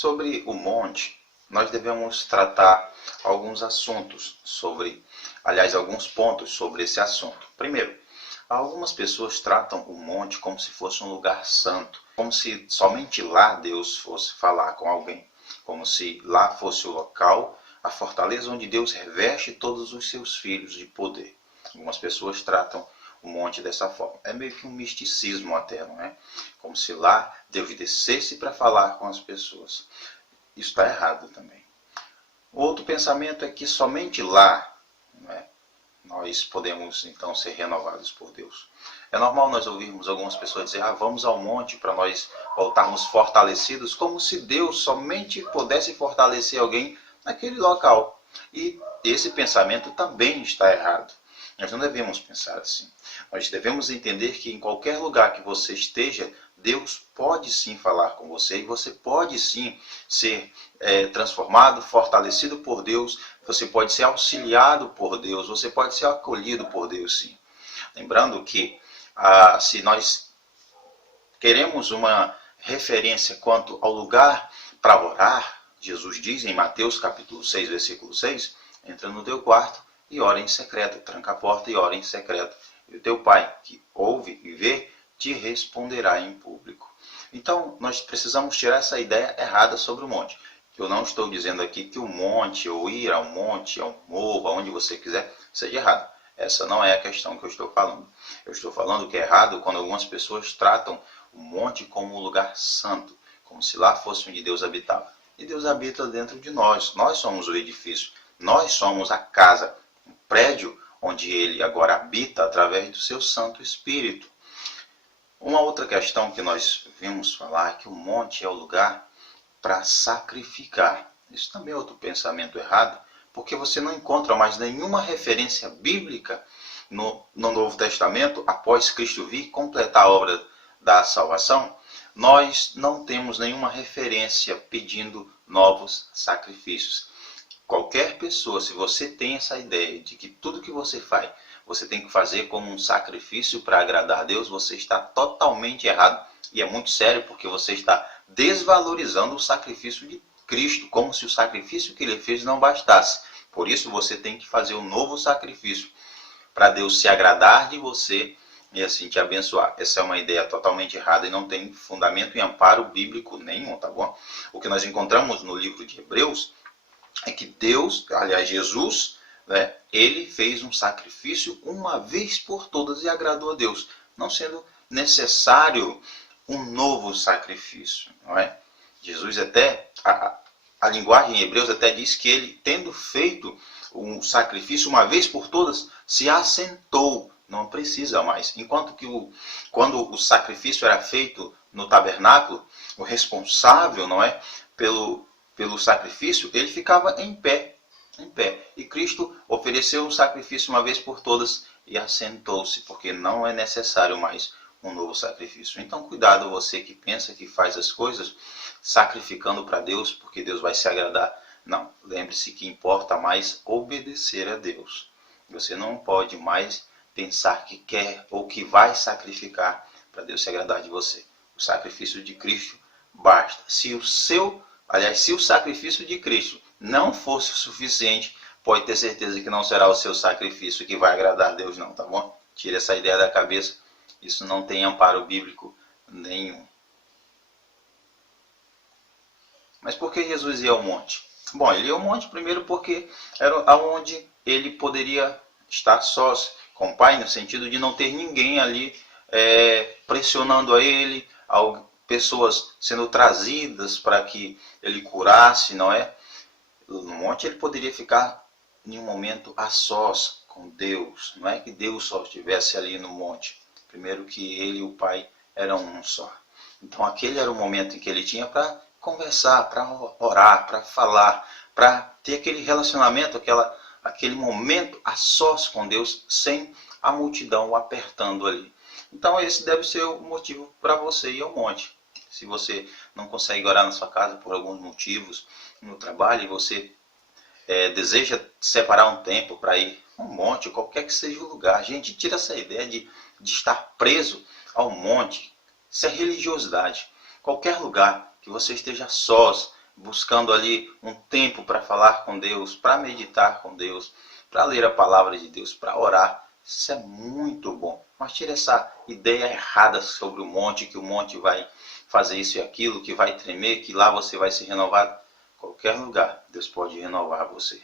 Sobre o monte, nós devemos tratar alguns assuntos alguns pontos sobre esse assunto. Primeiro, algumas pessoas tratam o monte como se fosse um lugar santo, como se somente lá Deus fosse falar com alguém, como se lá fosse o local, a fortaleza onde Deus reveste todos os seus filhos de poder. Algumas pessoas tratam o monte dessa forma. É meio que um misticismo até, não é? Como se lá Deus descesse para falar com as pessoas. Isso está errado também. O outro pensamento é que somente lá, não é, nós podemos então ser renovados por Deus. É normal nós ouvirmos algumas pessoas dizer, vamos ao monte para nós voltarmos fortalecidos, como se Deus somente pudesse fortalecer alguém naquele local. E esse pensamento também está errado. Nós não devemos pensar assim. Nós devemos entender que em qualquer lugar que você esteja, Deus pode sim falar com você e você pode sim ser transformado, fortalecido por Deus, você pode ser auxiliado por Deus, você pode ser acolhido por Deus sim. Lembrando que se nós queremos uma referência quanto ao lugar para orar, Jesus diz em Mateus capítulo 6, versículo 6, entra no teu quarto e ora em secreto, tranca a porta e ora em secreto. E o teu pai, que ouve e vê, te responderá em público. Então, nós precisamos tirar essa ideia errada sobre o monte. Eu não estou dizendo aqui que o monte, ou ir ao monte, ao morro, aonde você quiser, seja errado. Essa não é a questão que eu estou falando. Eu estou falando que é errado quando algumas pessoas tratam o monte como um lugar santo, como se lá fosse onde Deus habitava. E Deus habita dentro de nós. Nós somos o edifício. Nós somos a casa, o prédio onde Ele agora habita através do seu Santo Espírito. Uma outra questão que nós vimos falar é que o monte é o lugar para sacrificar. Isso também é outro pensamento errado, porque você não encontra mais nenhuma referência bíblica no Novo Testamento, após Cristo vir completar a obra da salvação. Nós não temos nenhuma referência pedindo novos sacrifícios. Qualquer pessoa, se você tem essa ideia de que tudo que você faz, você tem que fazer como um sacrifício para agradar a Deus, você está totalmente errado. E é muito sério, porque você está desvalorizando o sacrifício de Cristo, como se o sacrifício que Ele fez não bastasse. Por isso você tem que fazer um novo sacrifício para Deus se agradar de você e assim te abençoar. Essa é uma ideia totalmente errada e não tem fundamento e amparo bíblico nenhum, tá bom? O que nós encontramos no livro de Hebreus é que Jesus, né, ele fez um sacrifício uma vez por todas e agradou a Deus, não sendo necessário um novo sacrifício, não é? Jesus até, a linguagem em Hebreus até diz que ele, tendo feito um sacrifício uma vez por todas, se assentou, não precisa mais. Enquanto que quando o sacrifício era feito no tabernáculo, o responsável, não é, pelo sacrifício, ele ficava em pé. E Cristo ofereceu um sacrifício uma vez por todas e assentou-se, porque não é necessário mais um novo sacrifício. Então, cuidado você que pensa que faz as coisas sacrificando para Deus, porque Deus vai se agradar. Não, lembre-se que importa mais obedecer a Deus. Você não pode mais pensar que quer ou que vai sacrificar para Deus se agradar de você. O sacrifício de Cristo basta. Se o sacrifício de Cristo não fosse o suficiente, pode ter certeza que não será o seu sacrifício que vai agradar a Deus não, tá bom? Tire essa ideia da cabeça. Isso não tem amparo bíblico nenhum. Mas por que Jesus ia ao monte? Bom, ele ia ao monte primeiro porque era onde ele poderia estar sós com o Pai, no sentido de não ter ninguém ali pressionando a ele, pessoas sendo trazidas para que ele curasse, não é? No monte ele poderia ficar em um momento a sós com Deus. Não é que Deus só estivesse ali no monte. Primeiro que ele e o Pai eram um só. Então aquele era o momento em que ele tinha para conversar, para orar, para falar, para ter aquele relacionamento, aquele momento a sós com Deus, sem a multidão o apertando ali. Então esse deve ser o motivo para você ir ao monte. Se você não consegue orar na sua casa por alguns motivos, no trabalho, e você deseja separar um tempo para ir ao monte, qualquer que seja o lugar. Gente, tira essa ideia de estar preso ao monte. Isso é religiosidade. Qualquer lugar que você esteja sós, buscando ali um tempo para falar com Deus, para meditar com Deus, para ler a palavra de Deus, para orar. Isso é muito bom. Mas tira essa ideia errada sobre o monte, que o monte vai fazer isso e aquilo, que vai tremer, que lá você vai ser renovado. Qualquer lugar, Deus pode renovar você.